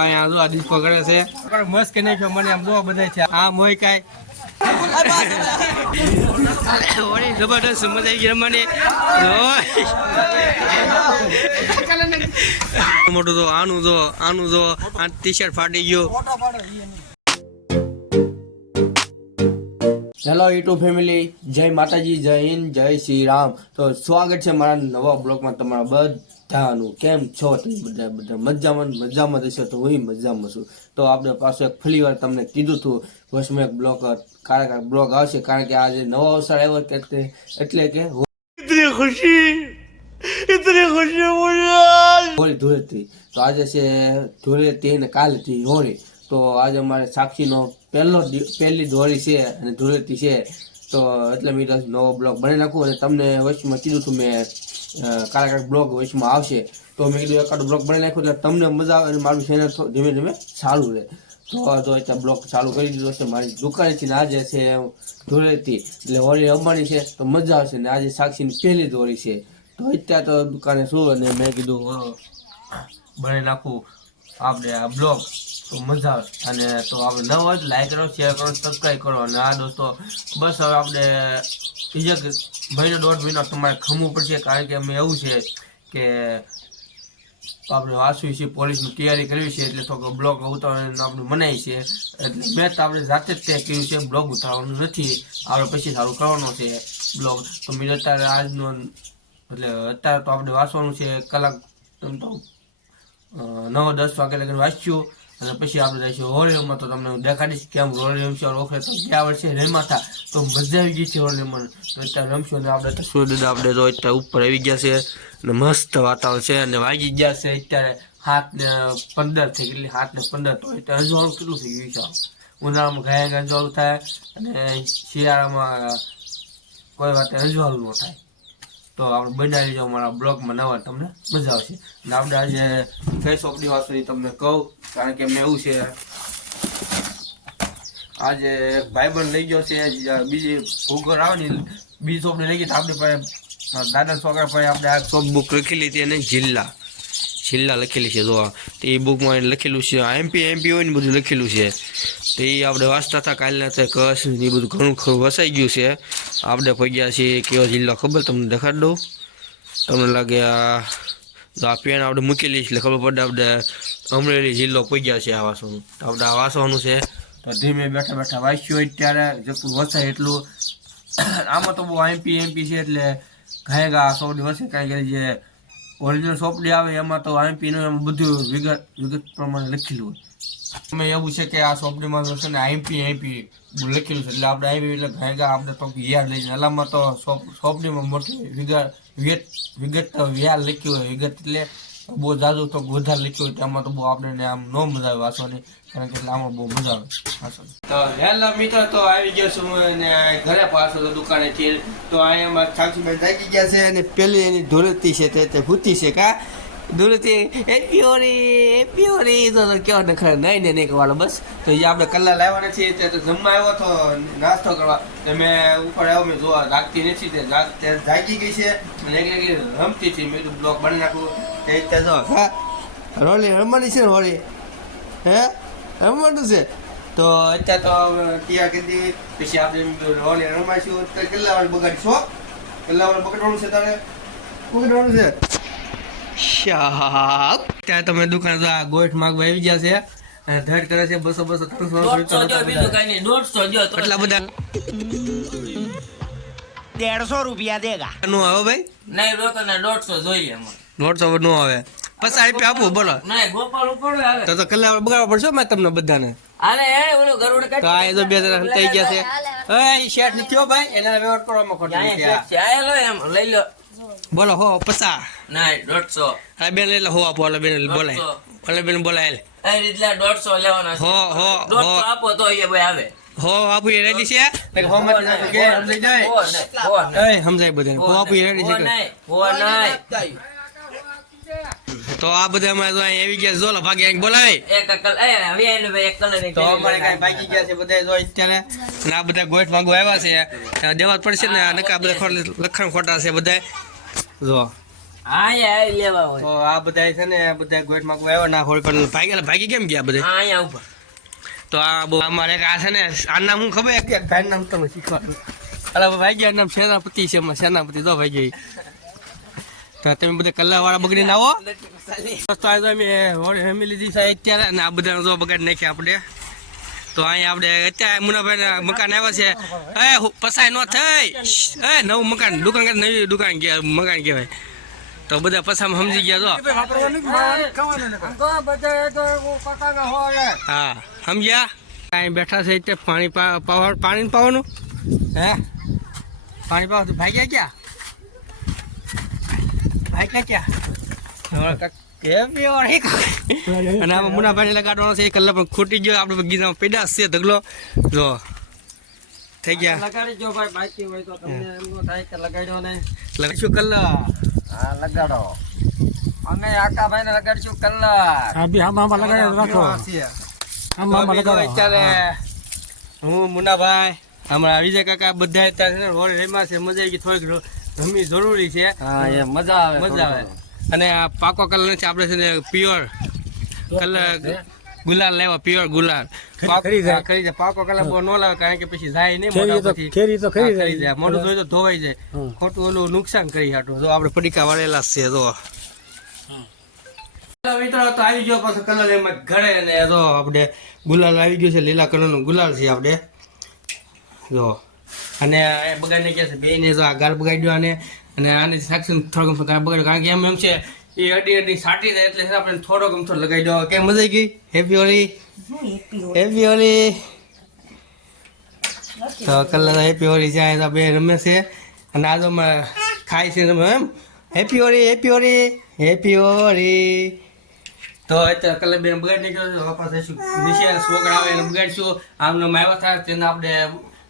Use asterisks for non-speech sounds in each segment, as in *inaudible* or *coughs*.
અહીંયા જો આ છે. પણ મસ્ત કે નહીં મને આમ જોવા બધા છે. આ મોય કાય ઓરી જબરદસ્ત મજા આવી રમવાની. મોટું આનું જો આનું જો આ ટી શર્ટ ફાટી ગયો. હેલો યુટ્યુબ ફેમિલી જય માતાજી જય હિન્દ જય શ્રી રામ. તો સ્વાગત છે મારા નવા બ્લોગમાં તમારા બધાનું કેમ છો તમે બધા? બધા મજામાં? મજામાં રહેશો તો હું મજામાં છું. તો આપણે પાછું એક ફરી વાર તમને કીધું હતું વસમાં એક બ્લોગ કારણ કે બ્લોગ આવશે કારણ કે આજે નવો અવસર આવ્યો કે એટલે કે ખુશી ઇતની ખુશી હોળી ધૂળેતી તો આજે છે ધૂળેટી ને કાલથી હોળી. તો આજે અમારે સાક્ષીનો પહેલો પહેલી ધોળી છે અને ધૂળેતી છે. તો એટલે મેં કીધું નવો બ્લોગ બનાવી નાખું અને તમને વચમાં કીધું હતું મેં કાળા કાળા બ્લોગ વચમાં આવશે. તો મેં કીધું એકાદ બ્લોગ બનાવી નાખ્યું એટલે તમને મજા આવે અને મારું ચેનલ ધીમે ધીમે ચાલુ રહે. તો તો અત્યારે બ્લોગ ચાલુ કરી દીધો છે. મારી દુકાનેથી આજે છે ધૂળેટી. એટલે હોળી અંબાણી છે, તો મજા આવશે ને આજે સાક્ષીની પહેલી હોળી છે. તો અત્યારે તો દુકાને શું અને મેં કીધું બનાવી નાખું. આપણે આ બ્લોગ તો મજા આવે. અને તો આપણે ન હોય તો લાઈક કરો શેર કરો સબસ્ક્રાઈબ કરો. અને આ દોસ્તો, બસ હવે આપણે બીજા મહિનો દોઢ મહિનો તમારે ખમવું પડશે, કારણ કે અમે એવું છે કે આપણે વાંચવી છે, પોલીસની તૈયારી કરવી છે, એટલે થોડોક બ્લોગ ઉતારવાનું આપણે મનાય છે. એટલે મેં તો આપણે જાતે જ તે કર્યું છે, બ્લોગ ઉતારવાનું નથી. આપણે પછી સારું કરવાનો છે બ્લોગ. તો મેં અત્યારે આજનો, એટલે અત્યારે તો આપણે વાંચવાનું છે, કલાક તો નવ દસ વાગે લગીને વાંચ્યું. અને પછી આપણે જઈશું હોળીમાં તો તમને હું દેખાડીશ કેમ હોળી રમશે ઓખરે તો ગયા વર્ષે રેમા હતા, તો મજા આવી ગઈ છે હોળી રમવાની તો અત્યારે રમશું ને આપણે સૂર્ય આપણે તો અત્યારે ઉપર આવી ગયા છે અને મસ્ત વાતાવરણ છે અને વાગી ગયા છે અત્યારે હાથ ને પંદર થઈ કેટલી હાથ ને પંદર. તો અત્યારે અજવાળું કેટલું થઈ ગયું છે? ઉનાળામાં ઘાયક અજવાળું થાય અને શિયાળામાં કોઈ વાતે અજવાળું ન થાય. તો આપણે બનાવી જાઓ અમારા બ્લોગમાં નવા, તમને મજા આવશે. અને આપણે આજે કઈ શોપની વાસણી તમને કહું, કારણ કે મેં એવું છે. આજે ભાઈબંધ લઈ ગયો છે બીજી ભૂગર આવે ને, બીજી શોપની લઈ ગઈ તો આપણે પાસે દાદા છોકરા પાસે આપણે આ શોપ બુક લખેલી હતી અને જિલ્લા. જિલ્લા લખેલી છે, જો એ બુકમાં લખેલું છે એમપી એમપી હોય ને બધું લખેલું છે. તો આપણે વાંચતા હતા કાલના તે કચ્છ એ બધું ઘણું ખરું વસાઈ ગયું છે. આપણે પગ્યા છીએ કેવો જિલ્લો ખબર તમને દેખાડ દઉં? તમને લાગે આ પેન આપણે મૂકેલી છે ખબર પડે આપણે અમરેલી જિલ્લો પગ્યા છે આ વાસવાનું આપણે આ વાસવાનું છે, તો ધીમે બેઠા બેઠા વાંચ્યું હોય ત્યારે જેટલું વસાય એટલું *coughs* આમાં તો બહુ એમપી એમપી છે એટલે ઘાય ગા સૌથી વસે કારણ કે જે ઓરિજિનલ સોપડી આવે એમાં તો એમપી નું એમાં બધું વિગત વિગત પ્રમાણે લખેલું હોય. અમે એવું છે કે આ તો છે આઈપી આઈપી લખેલું છે. એટલે આપણે આઈપી એટલે ભેગા આપણે તો યાદ લઈ અલામાં તો સોફ્ટવેરમાં મોટી વિગત વિગત વિગત લખ્યું હોય, વિગત એટલે બહુ જાજુ તો વધારે લખ્યું હોય, તેમાં તો બહુ આપણે આમ ન મજા આવે વાંચવાની, કારણ કે આમાં બહુ મજા આવે વાંચવાની. તો હેલો મિત્ર, તો આવી ગયો છું અને ઘરે પાછો દુકાને છે તો અહીંયા સાક્ષીભાઈ જાગી ગયા છે અને પેલી એની ધોરતી છે તે ભૂતી છે કા? ધૂળતી એ પ્યોરી એ પ્યોરી. તો કેવો ને ખરે નહીં ને નહીં કહેવાનો બસ. તો એ આપણે કલાક લાવવાના છીએ, તે જમવા આવ્યો તો નાસ્તો કરવા. તો મેં ઉપર આવ્યો, મેં જોવા જાગતી નથી, તે જાગ ગઈ છે. અને એક રમતી હતી, મેં કીધું, બ્લોક બની નાખું. તે રીતે હા, રોલી રમવાની છે ને હોળી? હે, રમવાનું છે? તો અત્યારે તો ત્યાં કીધી પછી આપણે રોલી રમાઈશું. તો કેટલા વાર બગાડીશું? કેટલા વાર બગાડવાનું છે તારે? બગાડવાનું છે? શાપ ત્યાં તમે દુકાન ગોઠ માગવા આવી ગયા છે. અને કરે છે બસો બસો ત્રણસો એટલા બધા. દેડસો રૂપિયા દેગા. નું આવે ભાઈ? નહીં રોકડના દોઢસો જોઈએ દોઢસો નું આવે. પછી આઈપી આપું બોલો. નહીં ગોપાલ ઉપર આવે તો તો બગાડવા પડશે મેં તમને બધાને. હાલે એ ઓલો ગરુડ કાઢ તો બે જણા થઈ ગયા છે. એ શેઠ નીકળ્યો ભાઈ એના વ્યવહાર કરવામાં ખોટું છે આ લો એમ લઈ લો. બોલો હો પસા નહીં દોઢસો. હા બેન એટલે હો આપો ઓલા બેન બોલાય. ઓલા બેન બોલાય એ રીતના દોઢસો લેવાના છે. હો હો દોઢસો આપો તો એ ભાઈ આવે. હો આપુ એ રેડી છે? કે હો મત નાખો કે સમજાઈ જાય? હો નહીં, હો એ સમજાય બધાને. હો આપુ એ રેડી હો છે. હો નહીં. તો આ બધા માં તો અહીં આવી ગયા જોલો ભાગે એક બોલાય એક અકલ એ હવે એને ભાઈ એક કલર તો મને કાંઈ ભાગી ગયા છે બધા જો અત્યારે. આ બધા ગોઠ માંગો આવ્યા છે. દેવા પડશે ને? આ નકા બધા ખોટ લખણ ખોટા છે બધા જો. લેવા હોય. તો આ બધા છે ને આ બધા ગોઠમાં કોઈ આવ્યો ના હોય પણ ભાગી ભાગી કેમ ગયા બધા હા, અહીંયા ઊભા. તો આ બહુ અમારે આ છે ને આ નામ હું ખબર? કે ભાઈ નામ તમે શીખવાનું અલા ભાઈ ગયા નામ સેનાપતિ છે એમાં સેનાપતિ તો ભાઈ ગઈ. તો તમે બધા કલ્લા વાળા બગડીને આવો. તો આજે અમે ફેમિલી દી અત્યારે અને આ બધા બગાડ નાખ્યા આપણે. તો અહીંયા આપણે અત્યારે મુનાભાઈ મકાન આવ્યા છે. એ પસાય ન થઈ. એ, નવું મકાન, દુકાન નવી દુકાન મકાન કહેવાય. તો બધા પસામાં સમજી ગયા તો. હા, સમજ્યા? અહીં બેઠા છે એટલે પાણી પાવા પાણી પાવાનું. હે? પાણી પાવા ભાઈ ગયા ક્યાં? ભાઈ ક્યાં? અને આમાં મુનાભાઈ લગાડવાનો છે એક કલાક પણ ખૂટી ગયો. આપણે બગીચામાં પેદાશ છે ધગલો જો થઈ ગયા. લગાડી જો ભાઈ બાકી હોય તો તમને એમ નો થાય કે લગાડ્યો ને લગાડશું કલાક હા લગાડો. અમે આકાભાઈ ને લગાડશું કલાક હા બી આમાં આમાં લગાડી રાખો. આમાં આમાં લગાડો. અત્યારે હું. મુનાભાઈ હમણાં વિજય કાકા બધા અત્યારે છે ને હોળી રમ્યા છે મજા આવી ગઈ. થોડીક રમી જરૂરી છે. હા એ મજા આવે મજા આવે. અને આ પાકો કલર છે આપણે છે ને પ્યોર કલર ગુલાલ લેવા પ્યોર ગુલાલ. ખરી જાય. ખરી જાય. પાકો કલર બહુ ન લાવે કારણ કે પછી જાય નહીં મોટા પછી ખેરી તો ખરી જાય. મોઢું ધોઈ તો ધોવાઈ જાય. ખોટું ઓલું નુકસાન કરી હાટું. જો આપણે પડીકા વાળેલા છે જો. મિત્રો તો આવી ગયો પાછો કલર એમાં ઘરે ને જો આપણે ગુલાલ આવી ગયો છે લીલા કલરનું ગુલાલ છે આપણે. જો. અને બગાડીને કહે છે. બેને જો આ ગાલ બગાડ્યો અને અને આને સાક્ષી થોડોક બગાડ્યો. કારણ કે એમ એમ છે, એ અડી અડી સાટી જાય એટલે આપણે થોડોક અમથો લગાવી દો. કેમ મજા ગઈ? હેપી હોલી હેપી હોલી તો કલર હેપી હોળી છે. આ બે રમે છે. અને આ તો અમારે ખાય છે તમે એમ. Happy Holi happy Holi happy Holi તો અત્યારે કલર બેન બગાડ નીકળ્યો વાપસ થઈશું નીચે છોકરા આવે એને બગાડશું. આમનો માયવા થાય, તેને આપણે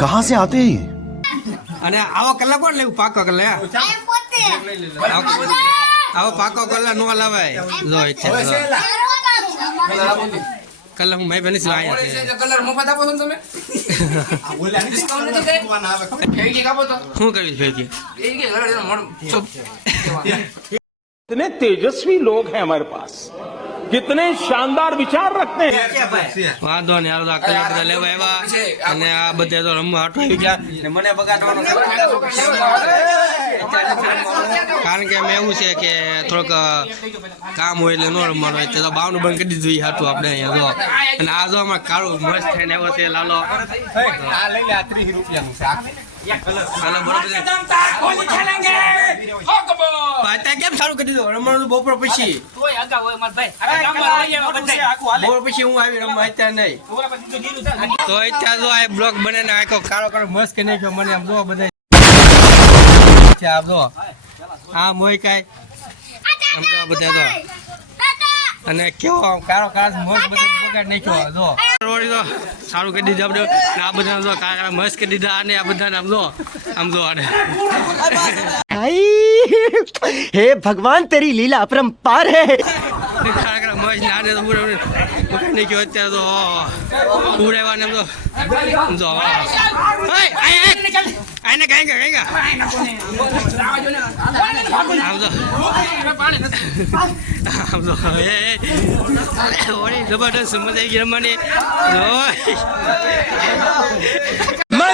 कहां से आते हैं ये અને આવો કલર કોણ લેવું પાકો કલર હે? આવો- આવો પાકો કલર નો લવાય જો અત્યારે જો. કલર હું મારી બેન અહીંયા છે શું કર્યું ફેંકી कितने तेजस्वी लोग हैं हमारे पास कितने शानदार विचार रखते हैं વાંધો નહીં હાલો તો આ કલર બધા લેવા આવ્યા અને આ બધા તો રમવા હાટું આવી ગયા ને મને બગાડવાનો કારણ કે અમે એવું છે કે થોડોક કામ હોય એટલે ન રમવાનું હોય, તો બાવનું બંધ કરી દીધું હાટું આપણે અહીંયા, જો. અને આ જો અમારે કાળું મસ્ત થઈને આવ્યો છે, લાલો. કેમ સારું કરી દીધું? રમવાનું બપોર પછી. બપોર પછી હું આવી રમવા અત્યારે નહીં. તો અત્યારે જો બ્લોક બને આખો કાળો કાળો મસ્ત કરી મને, આમ જો બધા છે આપ જો. આ મોય કાય અમને બધા તો અને કેવો આમ કારો કાસ મોજ બધા બગાડ નાખ્યો જો. રોડી તો સારું કરી દીધું આપણે. આ બધા જો કારા મસ્ત કરી દીધા અને આ બધાને આમ જો આમ જો આને. હે ભગવાન તેરી લીલા અપરંપાર હે. કારા મસ્ત નાને તો પૂરે બગાડ નાખ્યો અત્યારે તો આમ જો આમ જો આને કાંઈ કાંઈ કાંઈ ઓળી જબરદસ્ત મજા આવી ગઈ રમવાની. ઓય. मैं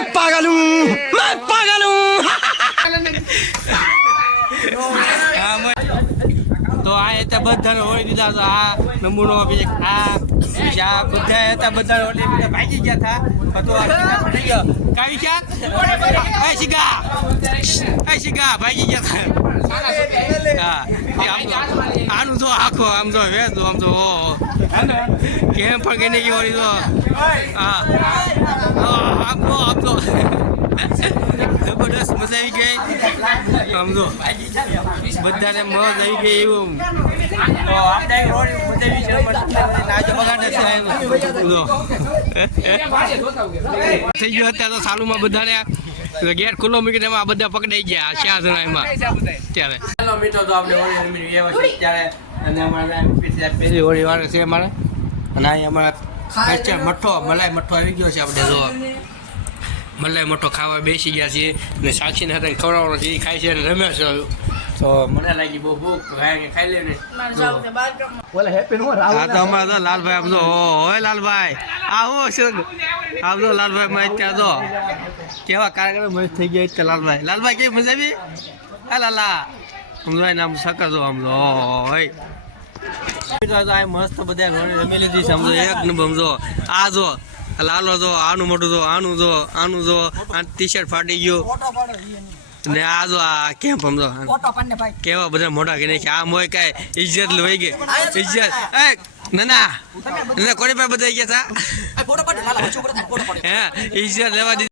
તો આ હતા બધાને હોય દીધા તો આ નમૂનો બીજે આ બીજા બધા હતા ઓળી દીધા. ભાગી ગયા હતા. તો કાવી ક્યાં એ શિકા એ શિકા ભાગી ગયા હતા. આમ આનું તો આખો આમ તો વેચ આમ તો ઓહો. કેમ પણ કે નહીં ઓળી તો હા. આમ તો આમ તો જબરદસ્ત મજા આવી ગઈ. સમજો બધાને મજા આવી ગઈ એવું. થઈ ગયો અત્યારે તો સાલુમાં બધાને ગેટ ખુલ્લો મૂકીને એમાં આ બધા પકડાઈ ગયા ચાર જણા એમાં. ત્યારે. મિત્રો તો આપણે હોળી છે. ત્યારે અને અમારે પહેલી હોળી વાળે છે અમારે. અને અહીં અમારા મઠો મલાઈ મઠ્ઠો આવી ગયો છે આપણે જો મલાઈ મોટો ખાવા બેસી ગયા છીએ અને સાક્ષીને હતા ખવડાવવાનો છે એ ખાય છે અને રમે છે તો મને લાગી બહુ ભૂખ ભાઈ ખાઈ ખાઈ લે ને. હા તો અમારે તો લાલભાઈ આપજો ઓય લાલભાઈ. આવો છે આમ લાલભાઈ માં ત્યાં તો કેવા કાર્યક્રમ મસ્ત થઈ ગયા એટલે લાલભાઈ. લાલભાઈ કેવી મજા આવી? હા લાલા. સમજાય ને આમ સકર જો આમ તો હોય મસ્ત બધા ઘણી રમી લીધી છે સમજો એક નંબર સમજો આ જો લાલો જો આનું મોટું જો આનું જો આનું જો આ ટી શર્ટ ફાટી ગયું ને આ જો આ કેમ સમજો કેવા બધા મોટા કે આમ હોય કાંઈ ઇજ્જત લઈ ગઈ ઇજ્જત એ ના ના કોની પાસે બધા ગયા હતા હે ઇજ્જત લેવા દીધી